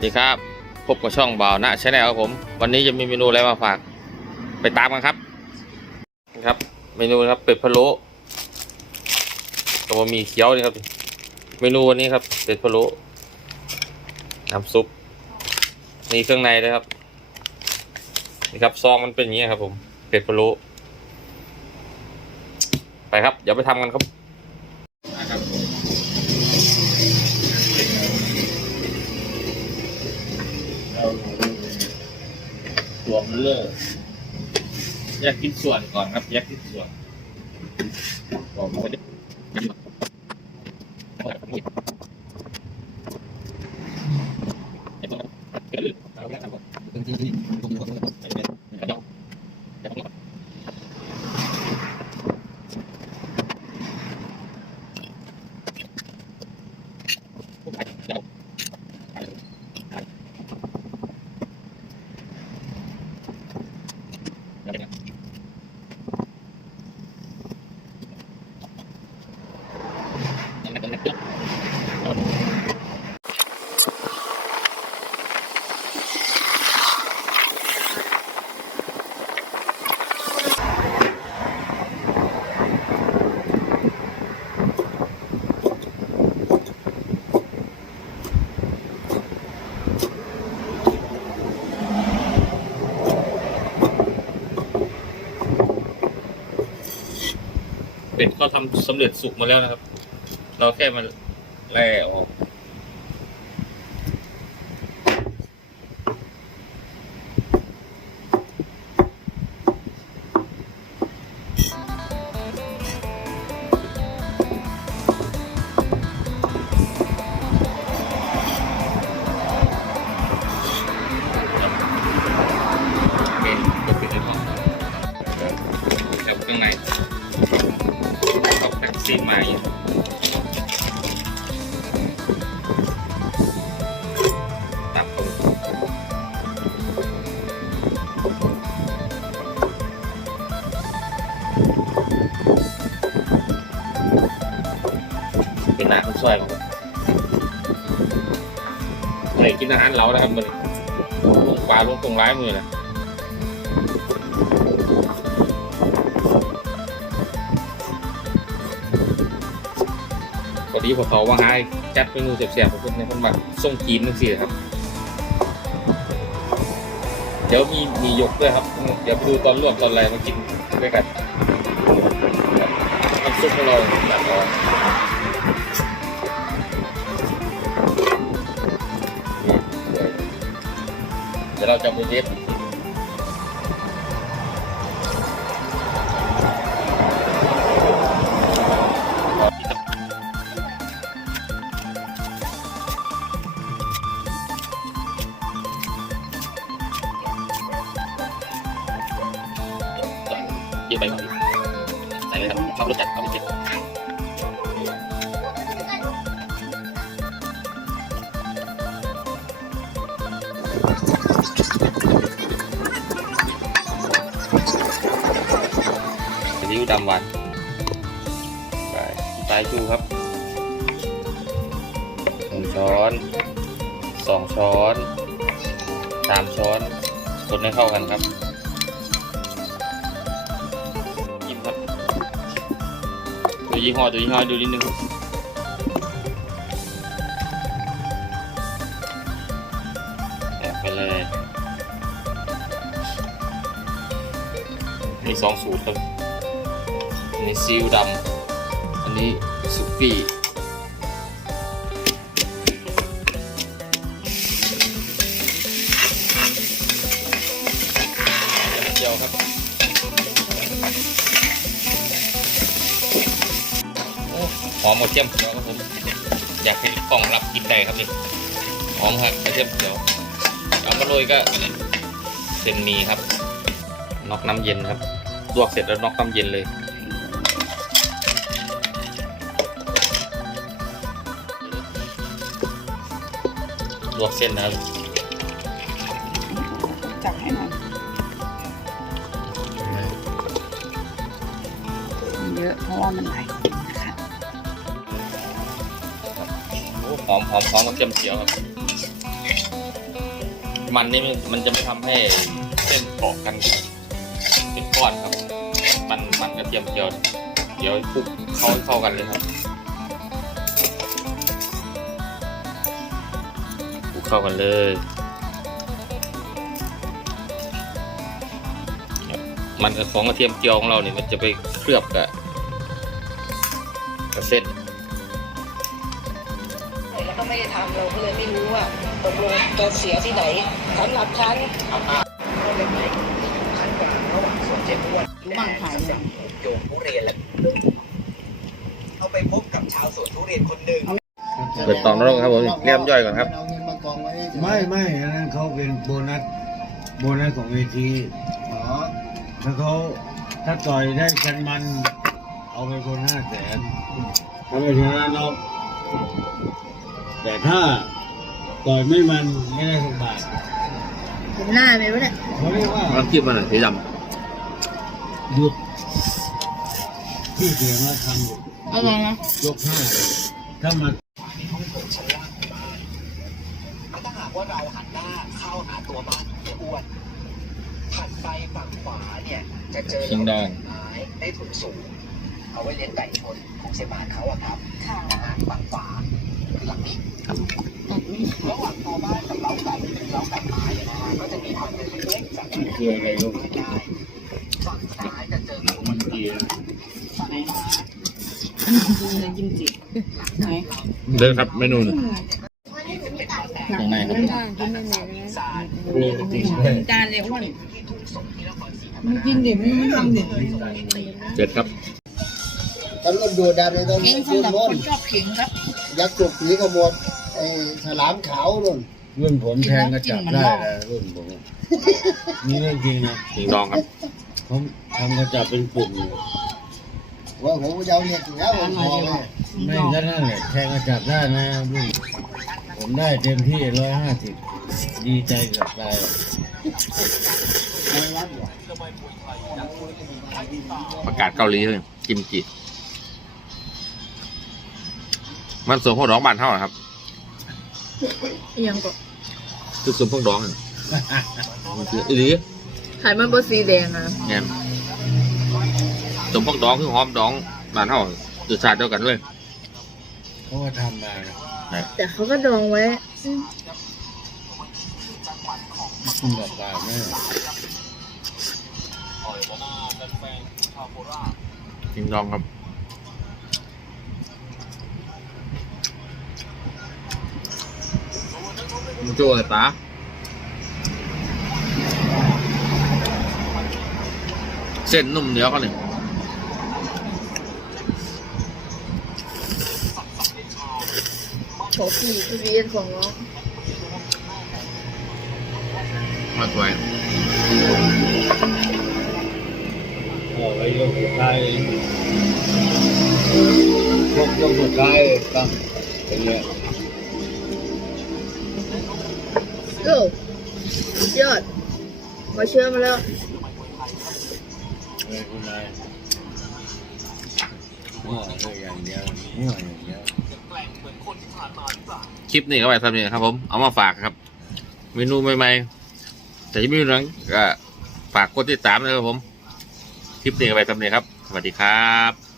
สดีครับ พบกับช่องบ่าวนะชาแนลครับผม วันนี้จะมีเมนูอะไรมาฝาก ไปตามกันครับนี่ครับ เมนูครับเป็ดพะโล้ตัวมีเคี้ยวนี่ครับ เมนูวันนี้ครับเป็ดพะโล้น้ำซุปนี่เครื่องในนะครับนี่ครับซองมันเป็นอย่างนี้ครับผมเป็ดพะโล้ไปครับ เดี๋ยวไปทำกันครับ รวมเลิกแยกชิ้นส่วนก่อนครับ แยกชิ้นส่วนบอกไม่ เป็ดก็ทำสำเร็จสุกมาแล้วนะครับ เราแค่มาแล่ออก ซีนมาอย่ตับตรงเป็นหนาคนช่วยมั้งไหนกินอาหารเรานะครับมันลงปลาลงตรงร้ายมือนะ ดีพวกเขาว่าให้จัดเมนูเสียบๆของคนในคนมาส่งจีนนั่นสิครับ เดี๋ยวมีมียกด้วยครับ เดี๋ยวไปดูตอนรวมตอนอะไรมากินด้วยกันน้ำซุปของเราตัดออกนี่ด้วเดี๋ยวเราจะมือเล็บ เยอะไปก่อนใส่เลยครับชอบรสจัดเอาไปกินซีอิ๊วดำหวานไปสายชูครับหนึ่งช้อนสองช้อนสามช้อนคนให้เข้ากันครับ ยี่ห้อดูยี่ห้อดูนิดนึงแอบไปเลยมีสองสูตรครับอันนี้ซีอิ๊วดำอันนี้สุกี้ หอมกระเทียมเจียวครับผม อยากให้กล่องรับกินได้ครับนี่หอมครับกระเทียมเจียวเอามาโรยก็เส้นหมีครับน็อกน้ำเย็นครับลวกเสร็จแล้วน็อกน้ำเย็นเลยลวกเส้นนะครับจับให้หน่อยเยอะเพราะว่ามันหลายคน อ้หอมหอมหอมกระเทียมเจียวครับ มันนี่มันจะไม่ทำให้เส้นเกาะกันเป็นก้อนครับ มันมันกระเทียมเจียว เดี๋ยวคลุกเข้าให้เข้ากันเลยครับคลุกเข้ากันเลยครับมันกับของกระเทียมเจียวของเราเนี่ยมันจะไปเคลือบกับกับเส้น ก็ไม่ได้ทำเราก็เลยไม่รู้ว่าตกลงจะเสียที่ไหนสำหรับฉันรู้มั่งขายเนี่ยโยงทุเรียนและเราไปพบกับชาวสวนทุเรียนคนหนึ่งเปิดตองนรกครับผมเรียมย่อยก่อนครับ ไม่ไม่อันนั้นเขาเป็นโบนัสโบนัสของเวทีอ๋อถ้าเขาถ้าต่อยได้กันมันเอาไปคนห้าแสนถ้าไม่ชนะน็อก แต่ถ้าต่อยไม่มันไม่ได้สักบาทผมหน้าไหมวะเนี่ยเขาเรียกว่าน้ำจิ้มมันหน่อยสีดหยุดที่เสียงละครั้งหยุดอะไรนะยกห้าถ้ามันถ้าหากว่าเราหันหน้าเข้าหาตัวบ้านเจ๊อ้วนถัดไปฝั่งขวาเนี่ยจะเจอำชิงดองไม้ได้ถุงสูง เอาไว้เลี้ยงไก่ชนของเสบานเขาอะครับนะฮะฝั่งขวา ระหว่างตัวบ้กับเล้าไก่ที่เป็นเล้าไก่ไม้เนี่ยนะฮะก็จะมีทางเดินเล็กๆสามารถคืออะไรลูกได้ฝั่งซ้ายจะเจอกับมันเกียร์กิมจิไหนเดินครับเมนูหนึ่งตรงไหนครับจานเลยอ้วนมันกินเดิมันไม่ทำดิเจ็ดครับตอนรถดูดำเลยต้องเก่งสำหรับนโน้คนนชอบเข่งครับ ยักษ์จุกผีขบวนไอ้ฉลามขาวนุ่นรุ่นผมแทงกระจับได้นะรุ่นผมอะนี่เรื่องจริงนะชิงดองครับผมทำกระจับเป็นปุ่มอยู่ว่าผมจะเอาเหล็กอยู่แล้วผมพอเลยไม่ก็นั่นแหละแทงกระจับได้นะรุ่นผมได้เต็มที่ร้อยห้าสิบดีใจเกับตายไม่รับหรอกประกาศเกาหลีเลยกิมจิ มันส่วนพวกดองบานเท่าไหร่ครับยังก็คือส่วนพวกดองเนี่ยมันคืออีหลีขายมันบสีแดงนะเนี่ยส่วนพวกดองคือหอมดองบานเท่ารสชาติเดียวกันเลยเขาก็ทำมานะแต่เขาก็ดองไว้คุณกับตายแม่ชิงดองครับ มันโจ้เลยตาเส้นนุ่มเหนียวกันเลยโฉปีทุเรียนของน้องมาสวยเอาไว้ยกสุดท้ายกยกสุดท้ายตั้งเป็นเนี้ย อ้ยอดมาเชื่อมาแล้วอะไรคุณนายมั่วเลยอย่างเดียวมั่วอย่างเดียวคลิปนี้ก็ไปทำนี่ครับผม เอามาฝากครับ เมนูใหม่ๆแต่จะมีเรื่องก็ฝากกดติดตามนะครับผม คลิปนี้ก็ไปทำนี่ครับ สวัสดีครับ